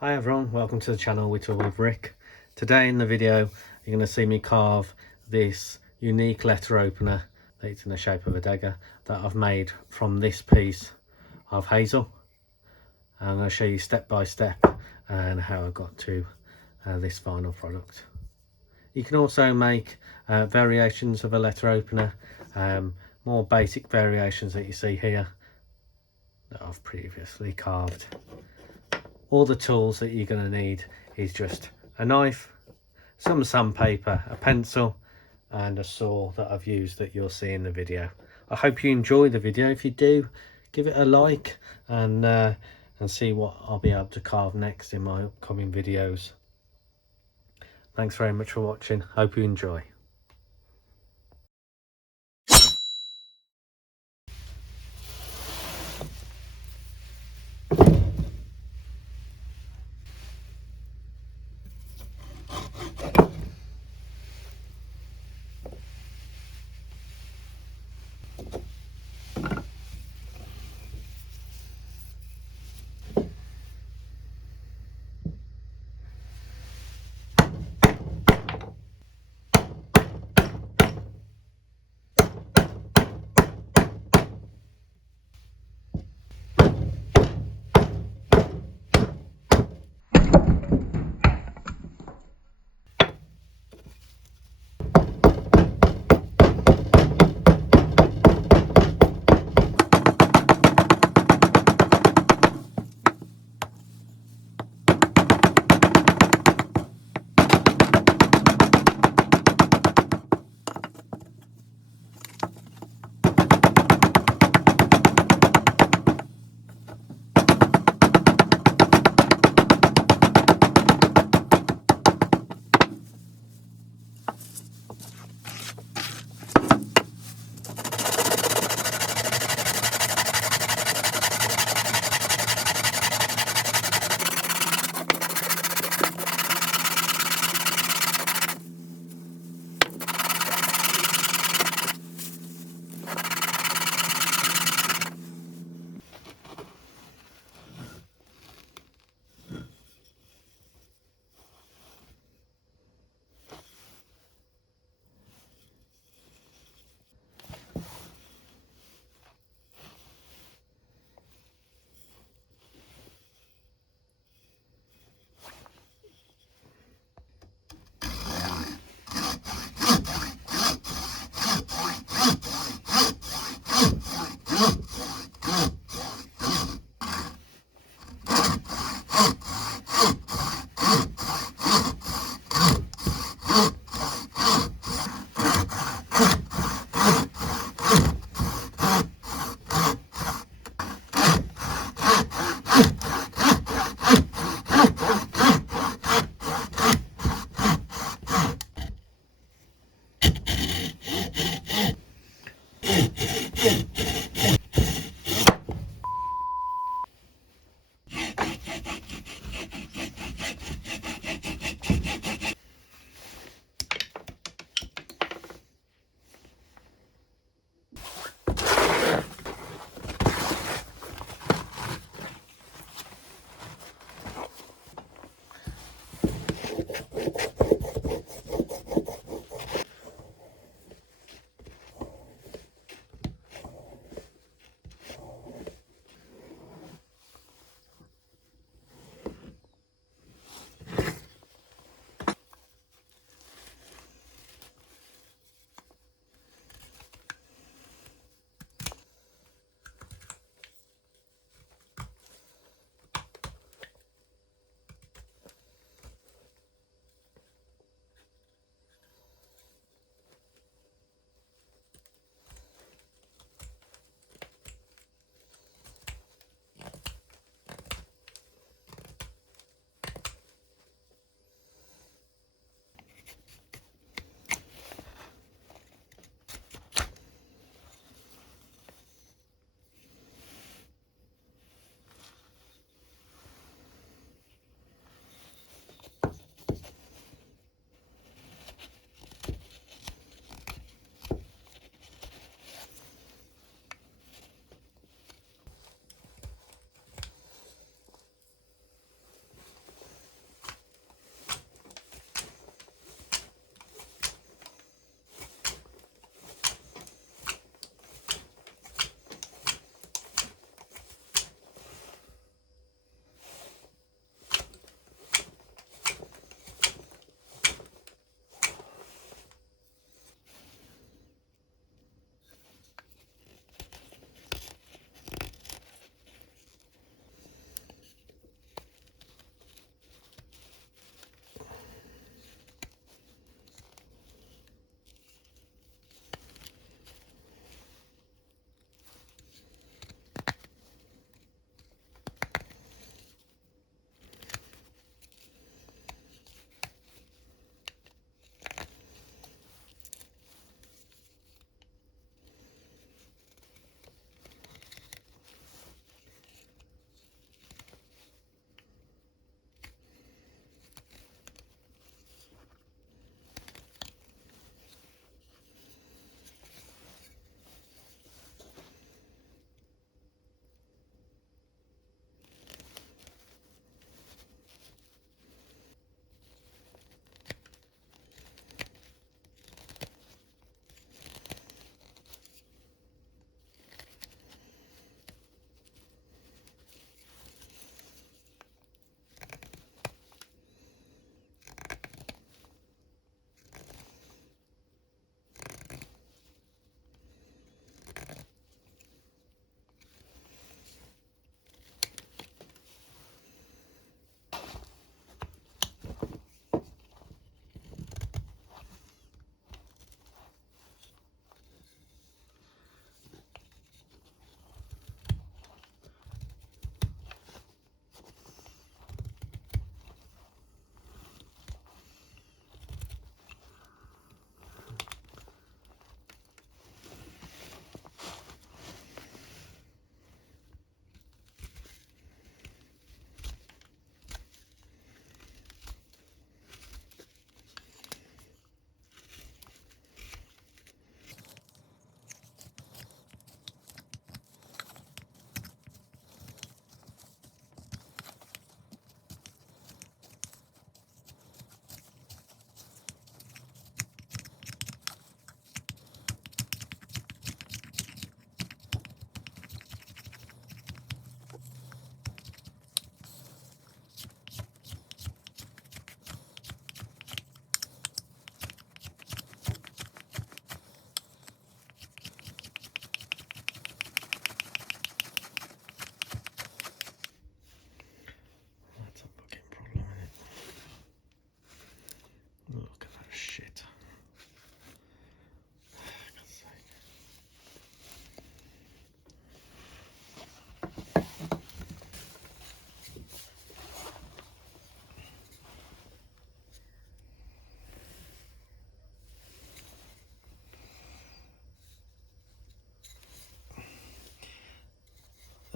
Hi everyone, welcome to the channel Whittle with Rick. Today in the video you're going to see me carve this unique letter opener that's in the shape of a dagger that I've made from this piece of hazel. I'm going to show you step by step and how I got to this final product. You can also make variations of a letter opener, more basic variations that you see here that I've previously carved. All the tools that you're going to need is just a knife, some sandpaper, a pencil and a saw that I've used that you'll see in the video. I hope you enjoy the video. If you do, give it a like and see what I'll be able to carve next in my upcoming videos. Thanks very much for watching. Hope you enjoy.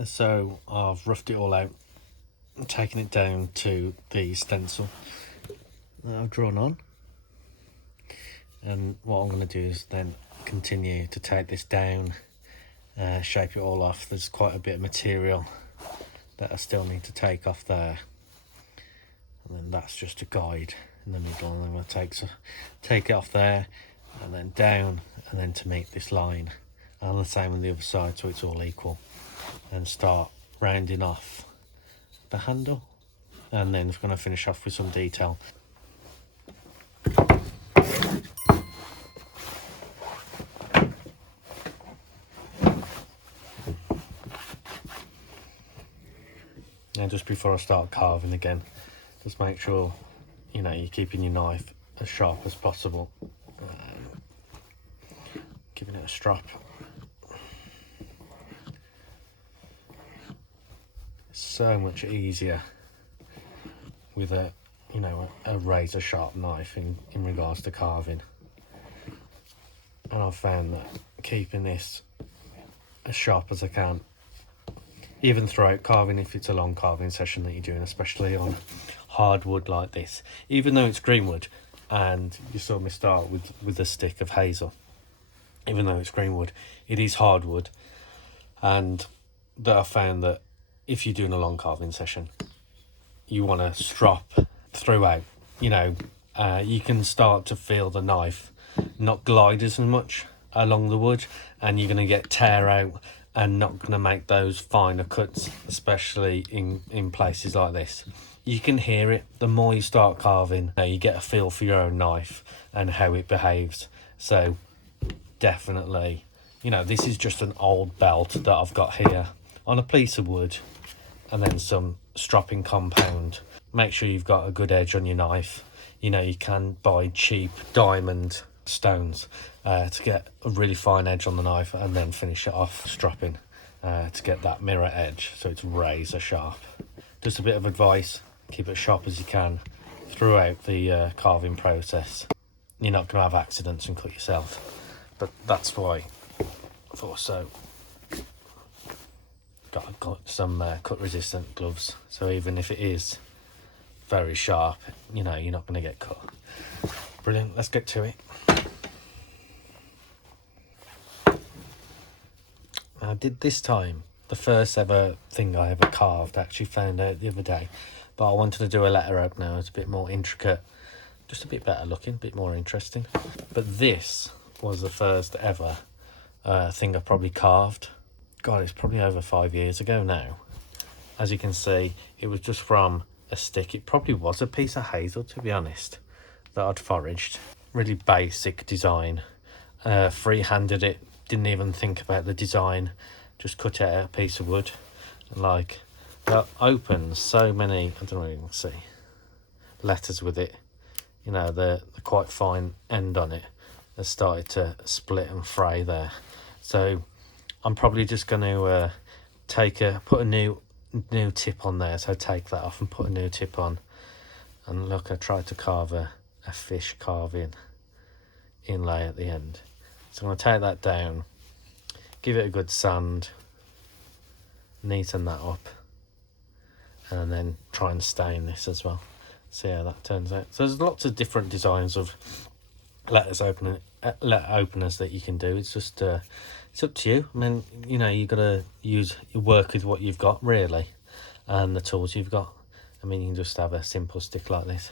So I've roughed it all out, taken it down to the stencil that I've drawn on, and what I'm going to do is then continue to take this down, shape it all off. There's quite a bit of material that I still need to take off there, and then that's just a guide in the middle, and then we'll take it off there and then down, and then to meet this line, and the same on the other side, so it's all equal, and start rounding off the handle, and then we're going to finish off with some detail. Now, just before I start carving again, just make sure you're keeping your knife as sharp as possible, giving it a strap. It's so much easier with a razor sharp knife in regards to carving, and I've found that keeping this as sharp as I can, even throughout carving, if it's a long carving session that you're doing, especially on hardwood like this, even though it's greenwood, and you saw me start with a stick of hazel, even though it's greenwood, it is hardwood, and that I found that if you're doing a long carving session, you want to strop throughout. You can start to feel the knife not glide as much along the wood, and you're going to get tear out and not going to make those finer cuts, especially in places like this. You can hear it. The more you start carving, you get a feel for your own knife and how it behaves. So definitely, this is just an old belt that I've got here on a piece of wood, and then some stropping compound. Make sure you've got a good edge on your knife. You can buy cheap diamond stones to get a really fine edge on the knife, and then finish it off stropping to get that mirror edge, so it's razor sharp. Just a bit of advice: keep it sharp as you can throughout the carving process. You're not going to have accidents and cut yourself, but that's why I thought so. Got some cut resistant gloves, so even if it is very sharp, you're not going to get cut. Brilliant, let's get to it. I did this time the first ever thing I ever carved. I actually found out the other day, but I wanted to do a letter opener. It's a bit more intricate, just a bit better looking, a bit more interesting. But this was the first ever thing I probably carved. God, it's probably over 5 years ago now. As you can see, it was just from a stick. It probably was a piece of hazel, to be honest, that I'd foraged. Really basic design. Free-handed it, didn't even think about the design, just cut out a piece of wood. Like, that opens so many, I don't know if you can see, letters with it. The quite fine end on it has started to split and fray there. So I'm probably just going to put a new tip on there. So take that off and put a new tip on. And look, I tried to carve a fish carving inlay at the end. So I'm going to take that down, give it a good sand, neaten that up, and then try and stain this as well. See how that turns out. So there's lots of different designs of letter openers that you can do. It's just it's up to you. I mean, you got to work with what you've got, really, and the tools you've got. I mean, you can just have a simple stick like this.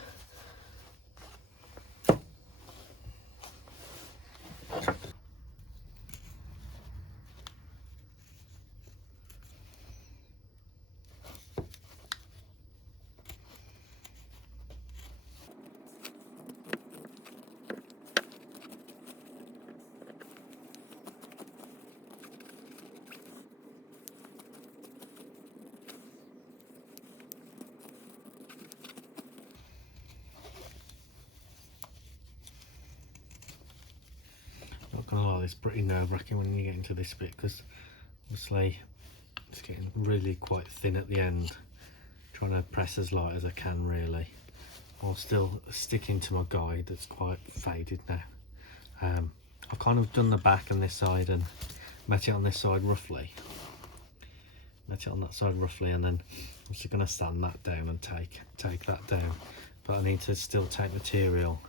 Not gonna lie, it's pretty nerve-wracking when you get into this bit, because obviously it's getting really quite thin at the end. Trying to press as light as I can, really, while still sticking to my guide that's quite faded now. I've kind of done the back on this side and met it on this side roughly, Let it on that side roughly, and then I'm just going to stand that down and take that down. But I need to still take material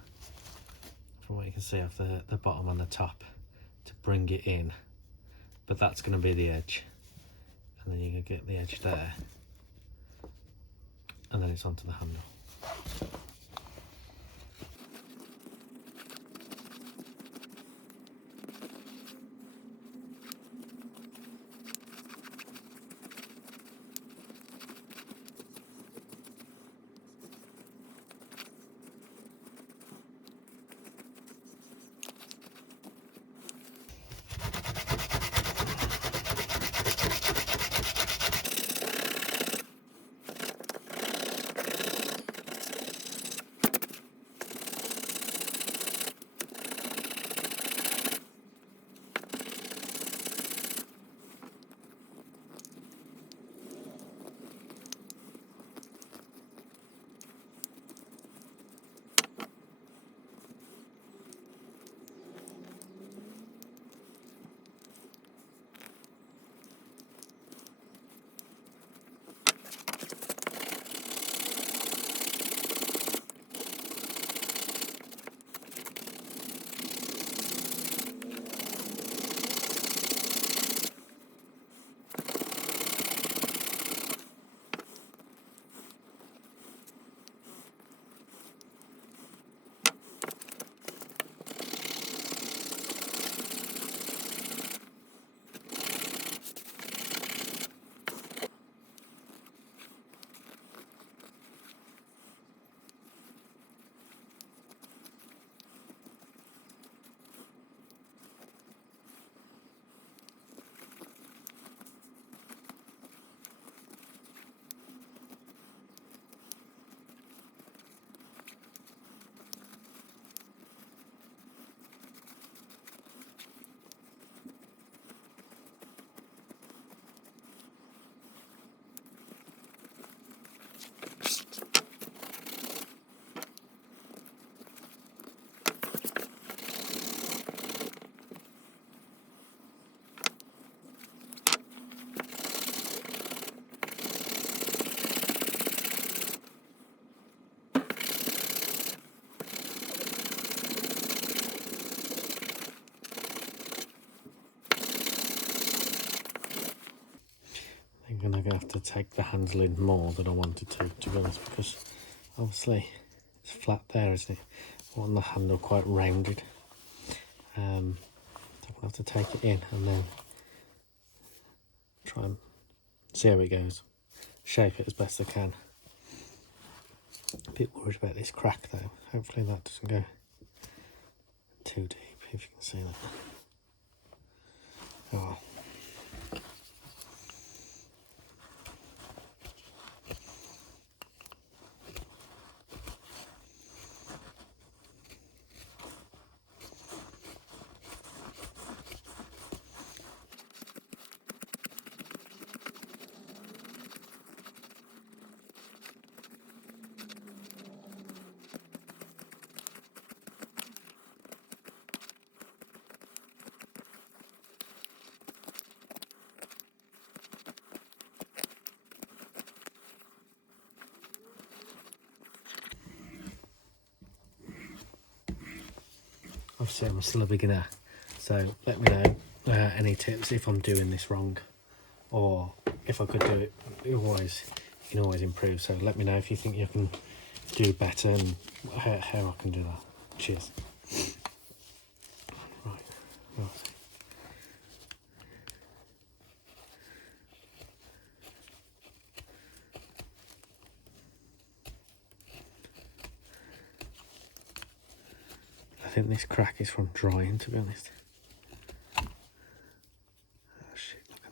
from what you can see off the bottom and the top to bring it in. But that's going to be the edge, and then you can get the edge there, and then it's onto the handle. I'm going to have to take the handle in more than I wanted to be honest, because obviously it's flat there, isn't it? I want the handle quite rounded. So I'm going to have to take it in and then try and see how it goes. Shape it as best I can. A bit worried about this crack though. Hopefully that doesn't go too deep, if you can see that. Oh well. Obviously I'm still a beginner, so let me know any tips if I'm doing this wrong, or if I could do it. You can always improve, so let me know if you think you can do better and how I can do that. Cheers. Right. I think this crack is from drying, to be honest. Oh shit, look at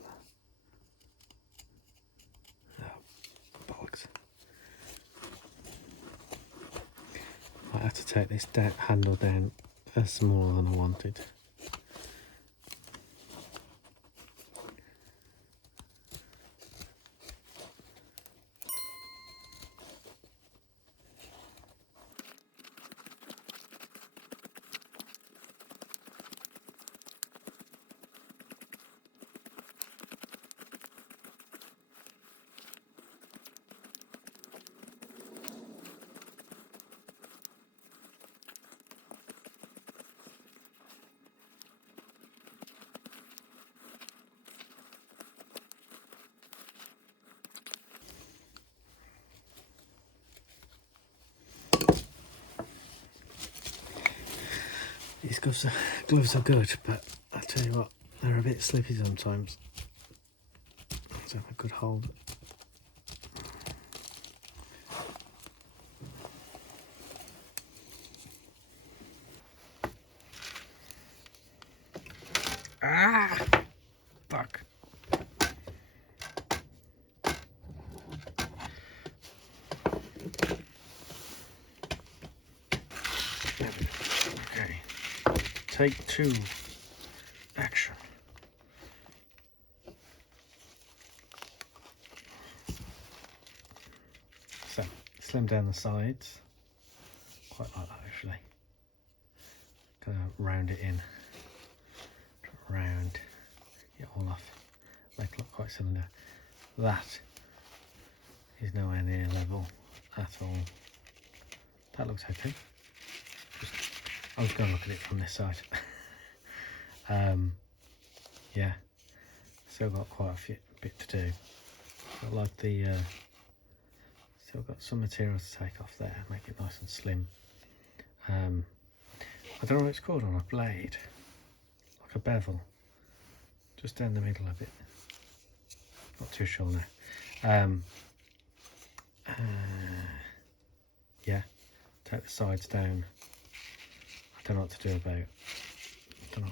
that. Oh, bollocks. I have to take this handle down smaller than I wanted. These gloves are good, but I tell you what, they're a bit slippy sometimes. Let's have a good hold. Ah! Fuck. Okay. Take 2. Action. So, slim down the sides. Quite like that actually. Kind of round it in. Round it all off. Make it look quite cylinder. That is nowhere near level at all. That looks okay. I was going to look at it from this side. Yeah, still got quite a bit to do. Got like the still got some material to take off there, make it nice and slim. I don't know what it's called on a blade, like a bevel, just down the middle of it. Not too sure now. Yeah, take the sides down. I don't know what to do about. That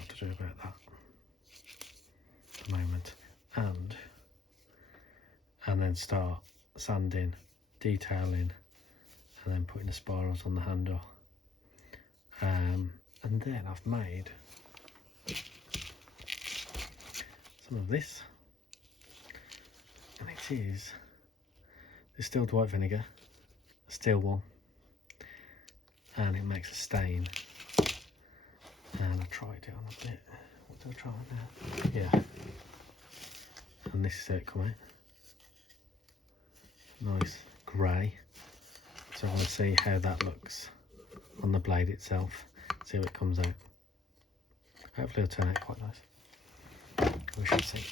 at the moment, and then start sanding, detailing, and then putting the spirals on the handle. And then I've made some of this, and it is distilled white vinegar, a steel one, and it makes a stain. And I tried it on a bit. What do I try it now? Yeah. And this is it coming. Nice grey. So I want to see how that looks on the blade itself. See how it comes out. Hopefully it'll turn out quite nice. We shall see.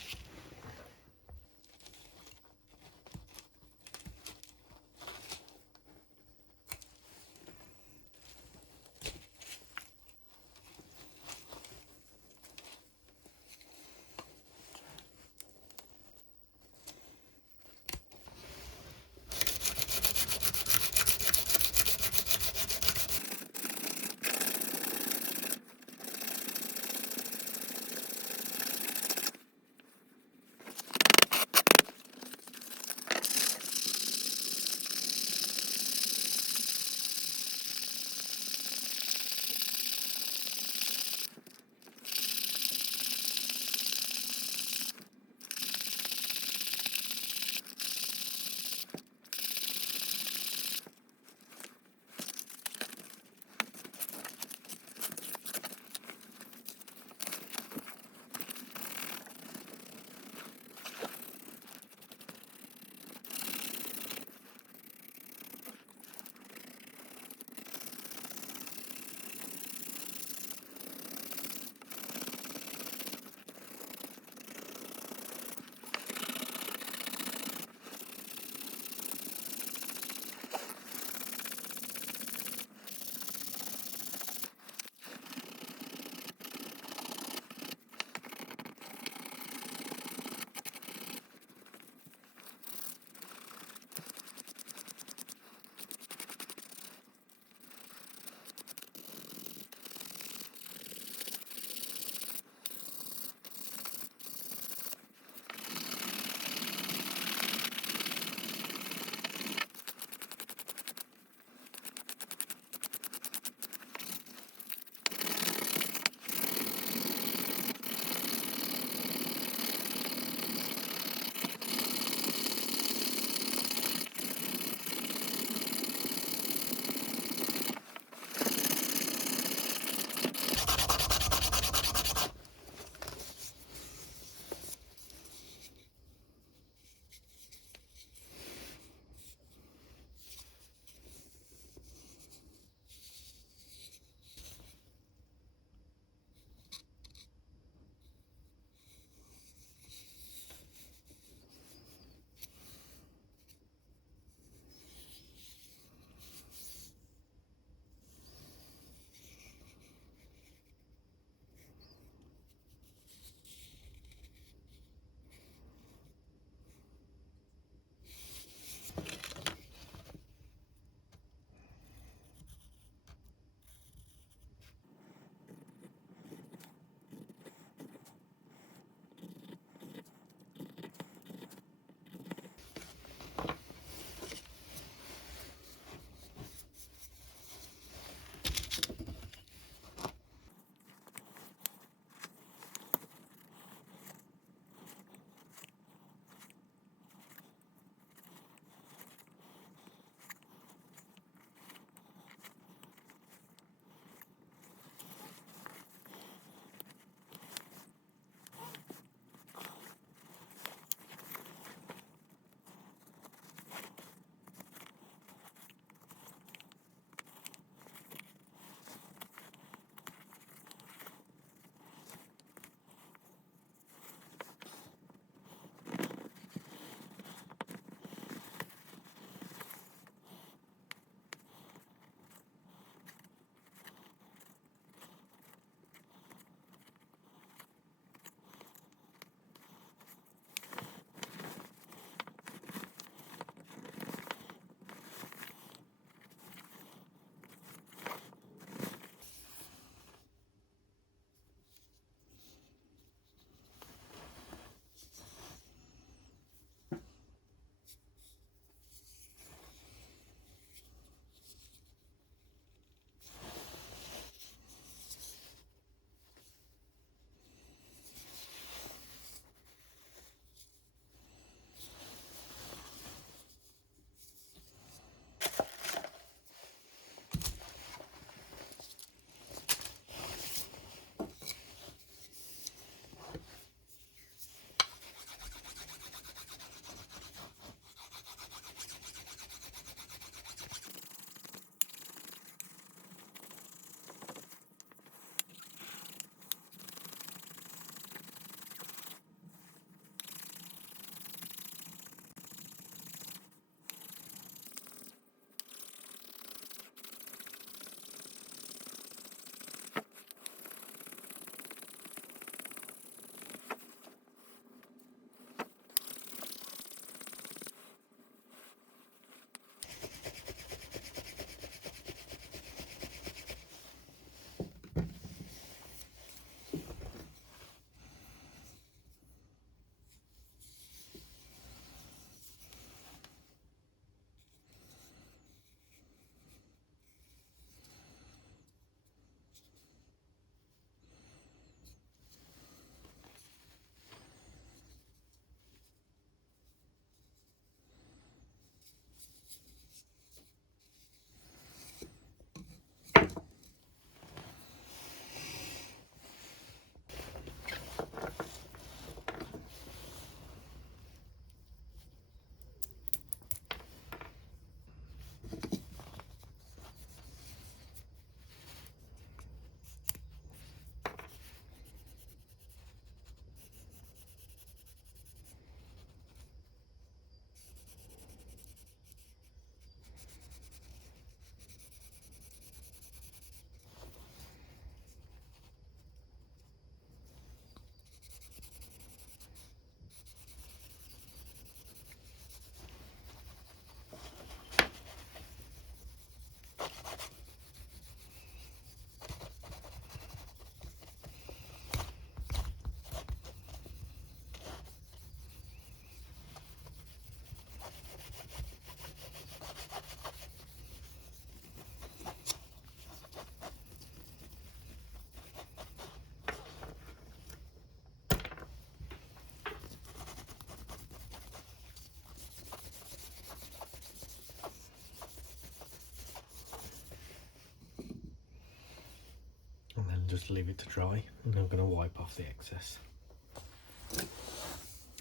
just leave it to dry, and I'm going to wipe off the excess.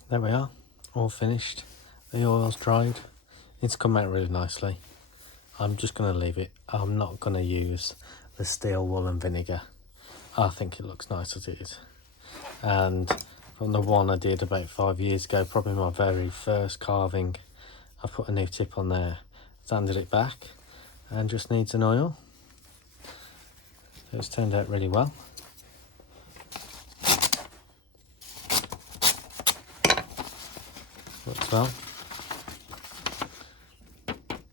There we are, all finished. The oil's dried. It's come out really nicely. I'm just going to leave it. I'm not going to use the steel wool and vinegar. I think it looks nice as it is. And from the one I did about 5 years ago, probably my very first carving, I put a new tip on there, sanded it back, and just needs an oil. So it's turned out really well. Looks well.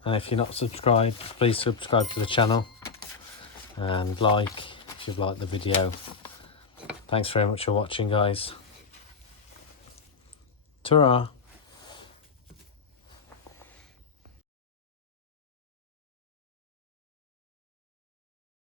And if you're not subscribed, please subscribe to the channel and like if you've liked the video. Thanks very much for watching, guys. Ta-ra!